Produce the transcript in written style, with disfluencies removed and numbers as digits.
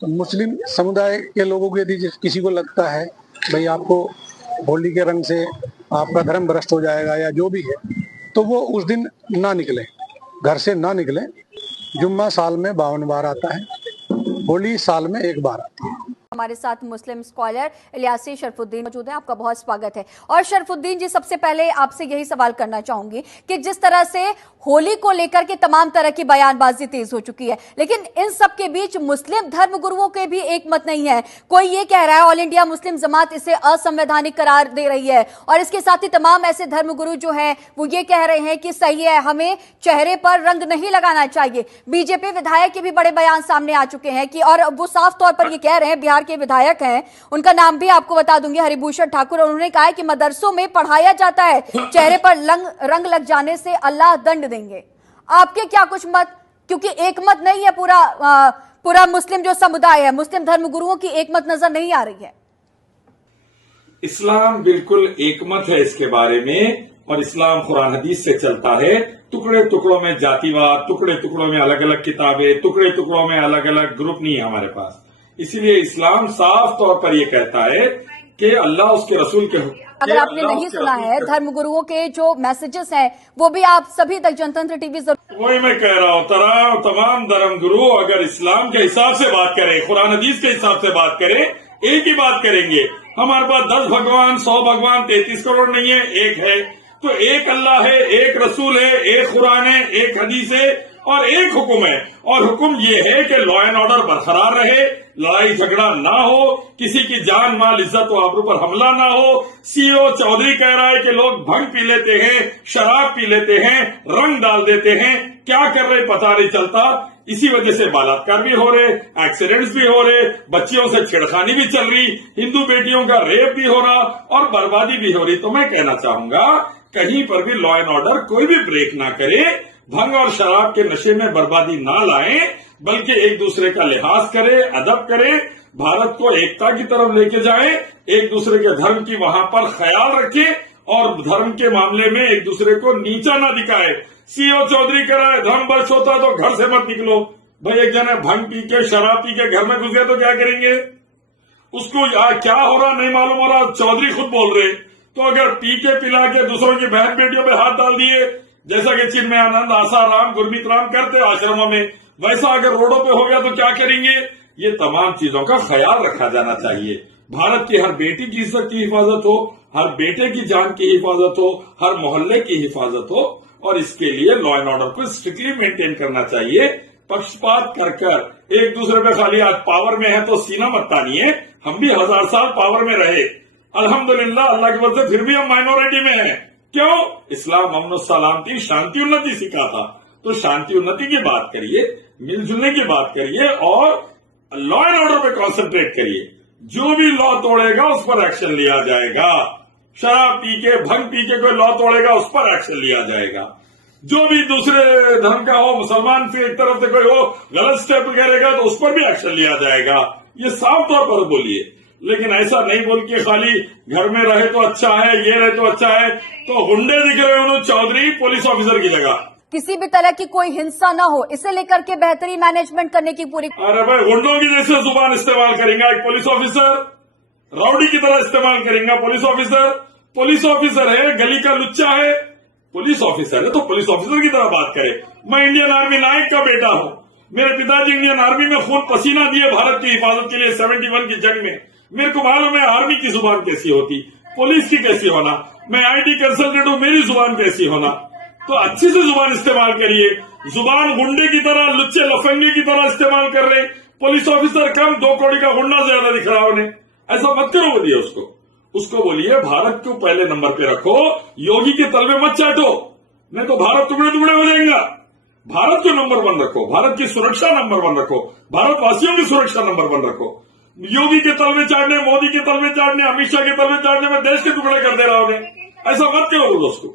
तो मुस्लिम समुदाय के लोगों को यदि किसी को लगता है भाई आपको होली के रंग से आपका धर्म भ्रष्ट हो जाएगा या जो भी है, तो वो उस दिन ना निकले, घर से ना निकले। जुम्मा साल में 52 बार आता है, होली साल में एक बार आती है। हमारे साथ मुस्लिम स्कॉलर इलियासी शरफुद्दीन मौजूद हैं। आपका बहुत स्वागत है। और शरफुद्दीन जी, सबसे पहले आपसे यही सवाल करना चाहूंगी कि जिस तरह से होली को लेकर के तमाम तरह की बयानबाजी तेज हो चुकी है, लेकिन इन सब के बीच मुस्लिम धर्मगुरुओं के भी एक मत नहीं है। कोई ये कह रहा है ऑल इंडिया मुस्लिम जमात इसे असंवैधानिक करार दे रही है, और इसके साथ ही तमाम ऐसे धर्मगुरु जो हैं वो ये कह रहे हैं कि सही है, हमें चेहरे पर रंग नहीं लगाना चाहिए। बीजेपी विधायक के भी बड़े बयान सामने आ चुके हैं कि, और वो साफ तौर पर ये कह रहे हैं, बिहार के विधायक हैं, उनका नाम भी आपको बता दूंगी, हरिभूषण ठाकुर, और उन्होंने कहा है कि मदरसों में पढ़ाया जाता है चेहरे पर रंग लग जाने से अल्लाह दंड देंगे। आपके क्या कुछ मत, क्योंकि एक मत नहीं है पूरा मुस्लिम जो समुदाय है, मुस्लिम धर्मगुरुओं की एक मत नजर नहीं आ रही है। इस्लाम बिल्कुल एक मत है इसके बारे में, और इस्लाम कुरान हदीस से चलता है। टुकड़े टुकड़ों में जातिवाद, टुकड़े टुकड़ों में अलग अलग किताबें, टुकड़े टुकड़ों में अलग अलग ग्रुप नहीं है हमारे पास। इसीलिए इस्लाम साफ तौर पर यह कहता है कि अल्लाह उसके रसूल के अगर आपने नहीं सुना है, धर्मगुरुओं के जो मैसेजेस हैं वो भी आप सभी तक जनतंत्र टीवी वही मैं कह रहा हूँ, तमाम धर्मगुरु अगर इस्लाम के हिसाब से बात करें, कुरान हदीस के हिसाब से बात करें, एक ही बात करेंगे। हमारे पास 10 भगवान, 100 भगवान, 33 करोड़ नहीं है, एक है। तो एक अल्लाह है, एक रसूल है, एक कुरान है, एक हदीस है और एक हुक्म है। और हुक्म ये है कि लॉ एंड ऑर्डर बरकरार रहे, लड़ाई झगड़ा ना हो, किसी की जान माल इज्जत व आबरू पर हमला ना हो। सीओ चौधरी कह रहा है कि लोग भंग पी लेते हैं, शराब पी लेते हैं, रंग डाल देते हैं, क्या कर रहे पता नहीं चलता। इसी वजह से बलात्कार भी हो रहे, एक्सीडेंट्स भी हो रहे, बच्चियों से छेड़खानी भी चल रही, हिंदू बेटियों का रेप भी हो रहा और बर्बादी भी हो रही। तो मैं कहना चाहूंगा कहीं पर भी लॉ एंड ऑर्डर कोई भी ब्रेक ना करे, भंग और शराब के नशे में बर्बादी ना लाएं, बल्कि एक दूसरे का लिहाज करे, अदब करे, भारत को एकता की तरफ लेके जाए, एक दूसरे के धर्म की वहां पर ख्याल रखे और धर्म के मामले में एक दूसरे को नीचा ना दिखाए। सीओ चौधरी कह रहा है धर्म भ्रष्ट होता है तो घर से मत निकलो। भाई एक जने भंग पी के शराब पी के घर में घुस गए तो क्या करेंगे? उसको क्या हो रहा नहीं मालूम हो रहा, चौधरी खुद बोल रहे। तो अगर पी के पिला के दूसरों की बहन बेटियों पे हाथ डाल दिए, जैसा कि चिन्मयानंद, आसाराम, गुरमीत राम करते आश्रमों में, वैसा अगर रोडों पे हो गया तो क्या करेंगे? ये तमाम चीजों का ख्याल रखा जाना चाहिए। भारत की हर बेटी की इज्जत की हिफाजत हो, हर बेटे की जान की हिफाजत हो, हर मोहल्ले की हिफाजत हो, और इसके लिए लॉ एंड ऑर्डर को स्ट्रिक्टली मेंटेन करना चाहिए। पक्षपात कर एक दूसरे पे खाली आज पावर में है तो सीना मत तानिए। हम भी 1000 साल पावर में रहे, अल्हम्दुलिल्लाह, अल्लाह की वजह से फिर भी हम माइनॉरिटी में हैं। क्यों? इस्लाम अमन सलामती, शांति उन्नति सिखाता। तो शांति उन्नति की बात करिए, मिलजुलने की बात करिए और लॉ एंड ऑर्डर पे कॉन्सेंट्रेट करिए। जो भी लॉ तोड़ेगा उस पर एक्शन लिया जाएगा। शराब पी के, भंग पी के कोई लॉ तोड़ेगा उस पर एक्शन लिया जाएगा। जो भी दूसरे धर्म का हो, मुसलमान से एक तरफ से कोई हो, गलत स्टेप करेगा तो उस पर भी एक्शन लिया जाएगा। ये साफ तौर पर बोलिए, लेकिन ऐसा नहीं बोल के खाली घर में रहे तो अच्छा है, ये रहे तो अच्छा है। तो गुंडे दिख रहे हो चौधरी पुलिस ऑफिसर की जगह। किसी भी तरह की कोई हिंसा ना हो, इसे लेकर के बेहतरीन मैनेजमेंट करने की पूरी। अरे भाई, गुंडों की जैसे जुबान इस्तेमाल करेंगे एक पुलिस ऑफिसर, राउडी की तरह इस्तेमाल करेंगे पुलिस ऑफिसर। पुलिस ऑफिसर है, गली का लुच्चा है, पुलिस ऑफिसर है तो पुलिस ऑफिसर की तरह बात करे। मैं इंडियन आर्मी नायक का बेटा हूं, मेरे पिताजी इंडियन आर्मी में खून पसीना दिए भारत की हिफाजत के लिए 71 की जंग में। मेरे को मालूम है आर्मी की जुबान कैसी होती, पुलिस की कैसी होना। मैं IT कंसल्टेंट हूं, मेरी जुबान कैसी होना। तो अच्छी से जुबान इस्तेमाल करिए। जुबान गुंडे की तरह, लुच्चे लफंगे की तरह इस्तेमाल कर रहे। पुलिस ऑफिसर कम, 2 करोड़ का गुंडा ज्यादा दिख रहा उन्हें। ऐसा मत करो, बोलिए उसको बोलिए भारत को पहले नंबर पे रखो, योगी के तलवे मत चाटो, नहीं तो भारत टुकड़े टुकड़े हो जाएगा। भारत को नंबर 1 रखो, भारत की सुरक्षा नंबर 1 रखो, भारतवासियों की सुरक्षा नंबर 1 रखो। योगी के तलवे चाटने, मोदी के तलवे चाटने, अमित शाह के तलवे चाटने में देश के टुकड़े कर दे रहा उन्हें। ऐसा मत करो दोस्तों।